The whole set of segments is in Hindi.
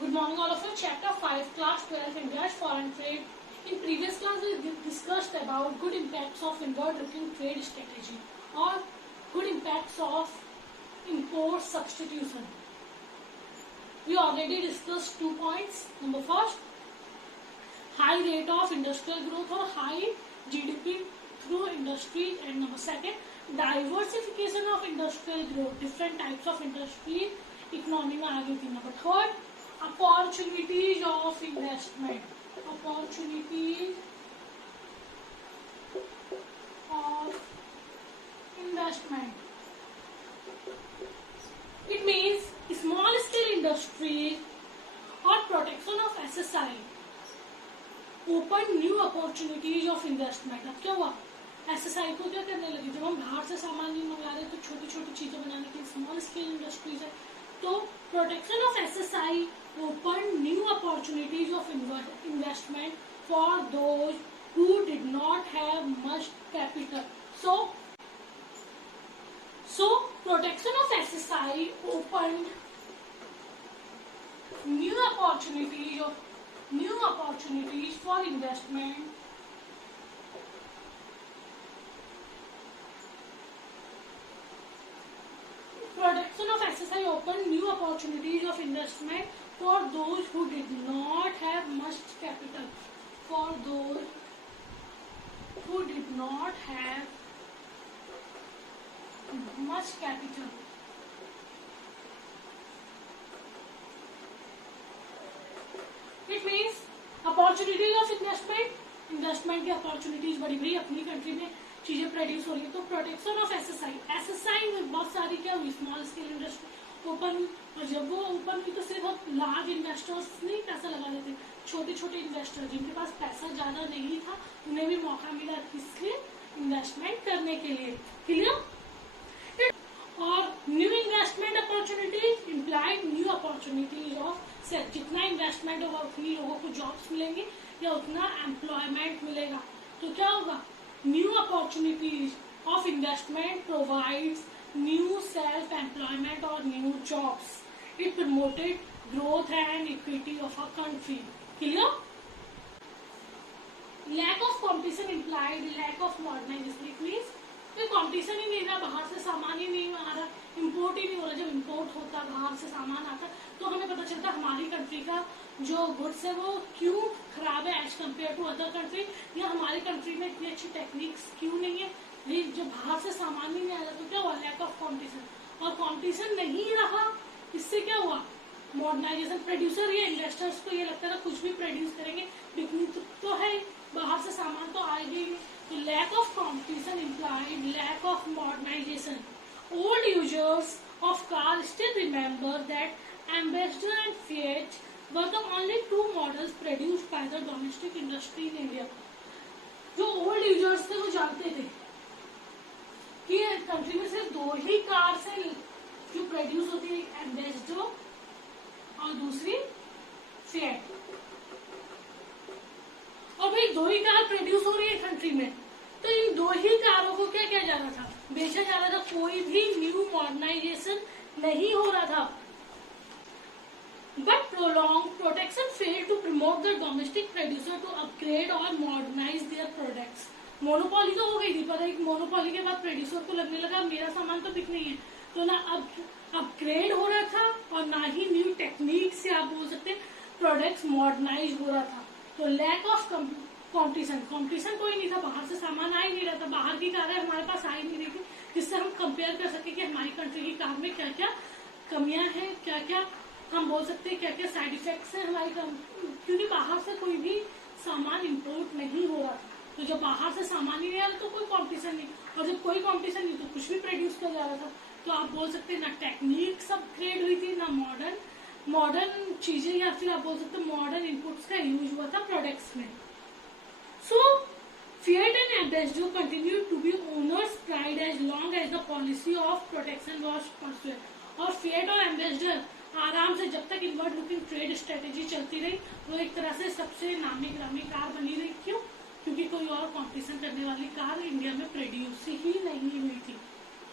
Good morning all of you. Chapter 5, Class 12, India's Foreign Trade. In previous class we discussed about good impacts of inward-looking trade strategy or good impacts of import substitution. We already discussed 2 points. Number first, high rate of industrial growth or high GDP through industry, and number second, diversification of industrial growth, different types of industry economy में आ गई थी. Number third, opportunities of investment, opportunities of investment. It means small scale industries और protection of SSI open new opportunities of investment. अब क्या हुआ, एसएसआई को क्या करने लगी, जब हम बाहर से सामान नहीं मंगा रहे तो छोटी छोटी चीजें बनाने की स्मॉल स्केल इंडस्ट्रीज है, तो protection of SSI open new opportunities of investment for those who did not have much capital. So protection of SSI opened new opportunities for investment Protection of SSI opened new opportunities of investment for those who did not have much capital. For those who did not have much capital. It means opportunities of investment की opportunities बढ़ी हुई, अपनी कंट्री में चीजें प्रोड्यूस हो रही है. तो प्रोटेक्शन ऑफ एसएसआई में बहुत सारी क्या हुई, स्मॉल स्केल इंडस्ट्री ओपन हुई, और जब वो ओपन हुई तो सिर्फ लार्ज इन्वेस्टर्स नहीं पैसा लगा देते, छोटे छोटे इन्वेस्टर जिनके पास पैसा ज्यादा नहीं था उन्हें भी मौका मिला इसलिए इन्वेस्टमेंट करने के लिए. क्लियर. और new investment opportunities implied new opportunities of sector. जितना इन्वेस्टमेंट होगा उतनी लोगों को जॉब्स मिलेंगे या उतना एम्प्लॉयमेंट मिलेगा. तो क्या होगा, new opportunities of investment provides new self-employment or new jobs. It promoted growth and equity of a country. Clear? Lack of competition implied lack of modernization. It means कोई कंपटीशन ही नहीं रहा, बाहर से सामान ही नहीं आ रहा, इम्पोर्ट ही नहीं हो रहा. जब इम्पोर्ट होता, बाहर से सामान आता तो हमें पता चलता हमारी कंट्री का जो गुड्स है वो क्यों खराब है as compare to other country, या हमारी कंट्री में इतनी अच्छी टेक्निक्स क्यों नहीं है. जब बाहर से सामान ही नहीं आ रहा तो क्या हुआ, लैक ऑफ कॉम्पिटिशन. और कॉम्पिटिशन नहीं रहा, इससे क्या हुआ, मॉडर्नाइजेशन. प्रोड्यूसर या इन्वेस्टर्स को ये लगता है कुछ भी प्रोड्यूस करेंगे, बिकनी तो है, बाहर से सामान तो आएगा ही नहीं. तो lack of competition implied lack of modernization. Old users of cars still remember that Ambassador and Fiat were the only two models produced by the domestic industry in India. जो ओल्ड यूजर्स थे वो जानते थे कि कंट्री में सिर्फ दो ही कार्स हैं जो प्रोड्यूस होती है, एम्बेसडर और दूसरी फिएट. और भाई दो ही कार प्रोड्यूस हो रही है कंट्री में, तो इन दो ही कारों को क्या किया जा रहा था, बेचा जा रहा था. कोई भी न्यू मॉडर्नाइजेशन नहीं हो रहा था. But prolong protection failed to promote the domestic producer to upgrade और मॉडर्नाइज देयर प्रोडक्ट्स. मोनोपोली तो हो गई थी, पर एक मोनोपोली के बाद प्रोड्यूसर को लगने लगा मेरा सामान तो बिक नहीं है, तो ना अब अपग्रेड हो रहा था और ना ही न्यू टेक्निक से आप बोल सकते हैं प्रोडक्ट्स मॉडर्नाइज हो रहा था. तो लैक ऑफ कंपटीशन कोई नहीं था, बाहर से सामान आ ही नहीं रहा था, बाहर की कारें हमारे पास आ ही नहीं रही थी जिससे हम कंपेयर कर सके कि हमारी कंट्री की कार में क्या क्या कमियां हैं, क्या क्या हम बोल सकते हैं, क्या क्या साइड इफेक्ट्स हैं हमारी, क्योंकि बाहर से कोई भी सामान इम्पोर्ट नहीं हो रहा था. तो जब बाहर से सामान ही नहीं आ रहा तो कोई कॉम्पिटिशन नहीं, और जब कोई कॉम्पिटिशन नहीं तो कुछ भी प्रोड्यूस कर जा रहा था. तो आप बोल सकते हैं ना टेक्निक्स अपग्रेड हुई थी, ना मॉडर्न चीजें, या फिर आप बोल सकते हैं मॉडर्न इनपुट्स का यूज हुआ था प्रोडक्ट्स में. So, Fiat and Ambassador continued to be owners' pride as long as the policy of protection was pursued. और Fiat और Ambassador आराम से जब तक इनवर्ड लुकिंग ट्रेड स्ट्रेटेजी चलती रही, वो एक तरह से सबसे नामी ग्रामी कार बनी रही. क्यों, क्योंकि कोई और कंपटीशन करने वाली कार इंडिया में प्रोड्यूस ही नहीं हुई थी.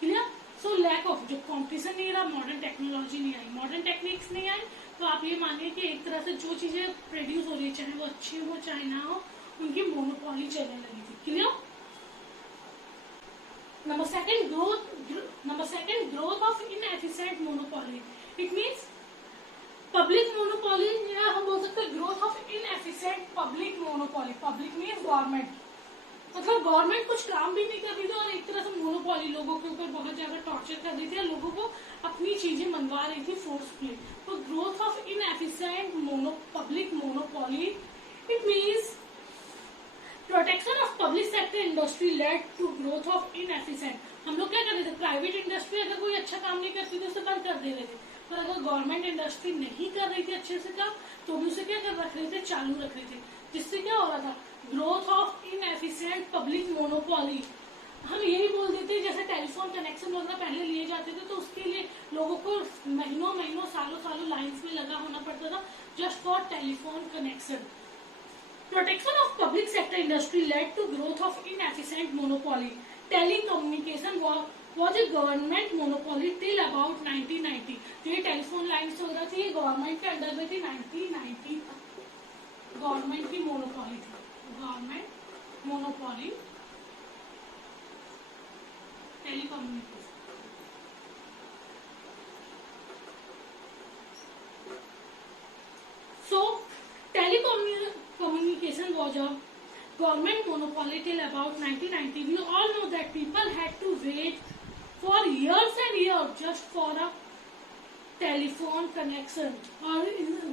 क्लियर. सो लैक ऑफ, जब कंपटीशन नहीं रहा, मॉडर्न टेक्नोलॉजी नहीं आई, मॉडर्न टेक्निक्स नहीं आई, तो आप ये मानिए कि एक तरह से जो चीजें प्रोड्यूस हो रही है, चाहे वो अच्छी हो चाहे ना हो, उनकी मोनोपोली चलने लगी थी। Clear? Number second, growth of inefficient monopoly. It means public monopoly, या हम बोल सकते हैं growth of inefficient public monopoly. Public means government, मतलब गवर्नमेंट कुछ काम भी नहीं कर रही थी और एक तरह से मोनोपोली लोगों के ऊपर बहुत ज्यादा टॉर्चर कर रही थी, लोगों को अपनी चीजें मनवा रही थी फोर्सफुली। तो growth of inefficient public monopoly, it means protection of public sector industry led to growth of inefficient. हम लोग क्या कर रहे थे, प्राइवेट इंडस्ट्री अगर कोई अच्छा काम नहीं करती तो उसे बंद कर दे रहे थे, पर अगर गवर्नमेंट इंडस्ट्री नहीं कर रही थी अच्छे से काम, तो भी उसे क्या कर रख रहे थे, चालू रख रहे थे, जिससे क्या हो रहा था, growth of inefficient public monopoly. हम यही बोल देते, जैसे टेलीफोन कनेक्शन वगैरह पहले लिए जाते थे, तो उसके लिए लोगों को महीनों महीनों सालों सालों लाइन्स में लगा होना पड़ता था just for telephone connection. Protection of public sector industry led to growth of inefficient monopoly. Telecommunication was a government monopoly till about 1990. तो ये टेलीफोन लाइन्स वगैरह थी, ये गवर्नमेंट के अंडर में थी 1990 तक गवर्नमेंट की मोनोपोली थी, government monopoly telecommunication. So telecommunication was a government monopoly till about 1990. We all know that people had to wait for years and years just for a telephone connection. और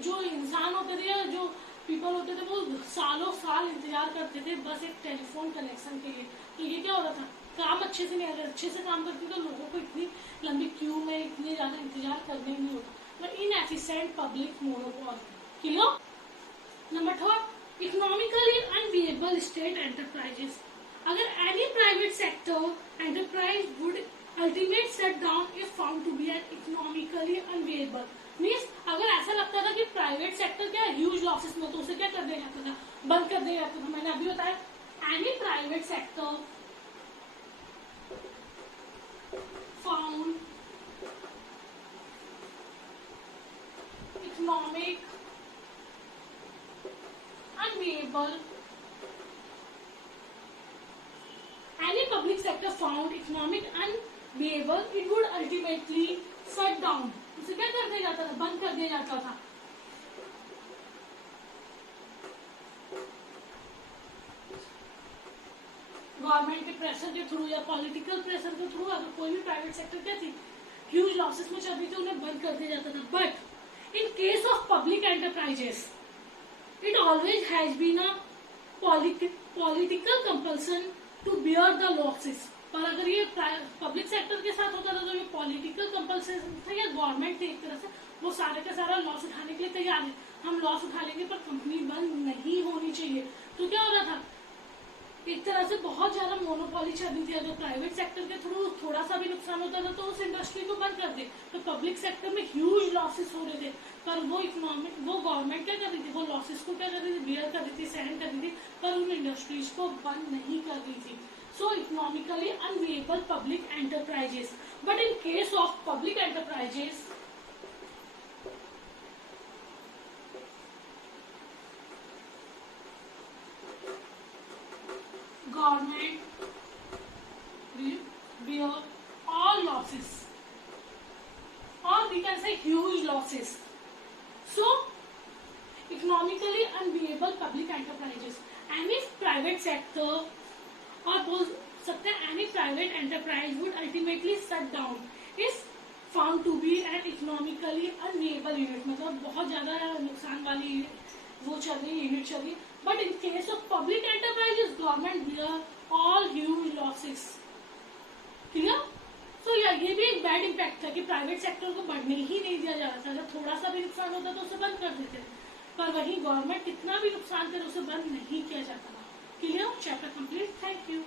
जो इंसान होते थे, जो पीपल होते थे, वो सालों साल इंतजार करते थे बस एक टेलीफोन कनेक्शन के लिए। तो ये क्या हो रहा था, काम अच्छे से नहीं, अगर अच्छे से काम करती तो लोगों को इतनी लंबी क्यू में इतनी ज्यादा इंतजार करने ही नहीं होता। But inefficient public monopoly. Clear? Number third, economically unviable state enterprises. अगर any private sector enterprise would ultimate shut down if found to be an economically unviable. Means अगर ऐसा लगता था कि प्राइवेट सेक्टर क्या ह्यूज लॉसेस में, तो उसे क्या कर दिया जाता था, बंद कर दिया जाता था। मैंने अभी बताया, any private sector found economic unviable, any public sector found economic unviable, it would ultimately shut down. उसे क्या कर दिया जाता था, बंद कर दिया जाता था। गवर्नमेंट के प्रेशर के थ्रू या पॉलिटिकल प्रेशर के थ्रू अगर कोई भी प्राइवेट सेक्टर क्या थी, ह्यूज लॉसेस में चल रही थी, उन्हें बंद कर दिया जाता था। But in case of public enterprises it always has been a political compulsion to bear the losses. पर अगर ये पब्लिक सेक्टर के साथ होता था तो ये पॉलिटिकल कंपल्सन था, या गवर्नमेंट थे एक तरह से, वो सारे का सारा लॉस उठाने के लिए तैयार है, हम लॉस उठा लेंगे पर कंपनी बंद नहीं होनी चाहिए। तो क्या हो रहा था, एक तरह से बहुत ज्यादा मोनोपोली चल रही थी। अगर प्राइवेट सेक्टर के थ्रू थोड़ा सा भी नुकसान होता था तो उस इंडस्ट्री को बंद कर दे, तो पब्लिक सेक्टर में ह्यूज लॉसेस हो रहे थे, पर वो गवर्नमेंट क्या कर रही थी, वो लॉसेस को क्या कर रही थी, बियर कर रही थी, सहन कर रही थी, पर उन इंडस्ट्रीज को बंद नहीं कर रही थी। So economically unviable public enterprises. But in case of public enterprises government will bear all losses, or we can say huge losses. So economically unviable public enterprises, any private sector, और बोल सकते हैं any private enterprise would ultimately shut down is found to be an economically unviable unit। मतलब बहुत ज्यादा नुकसान वाली वो चल रही यूनिट चल रही। But in case of public enterprises government bear all huge losses. Clear? तो ये भी एक बैड इम्पैक्ट था कि प्राइवेट सेक्टर को बढ़ने ही नहीं दिया जा रहा था। अगर थोड़ा सा भी नुकसान होता तो उसे बंद कर देते, पर वही गवर्नमेंट कितना भी नुकसान करे उसे बंद नहीं किया जाता था। Clear? Chapter complete. Thank you.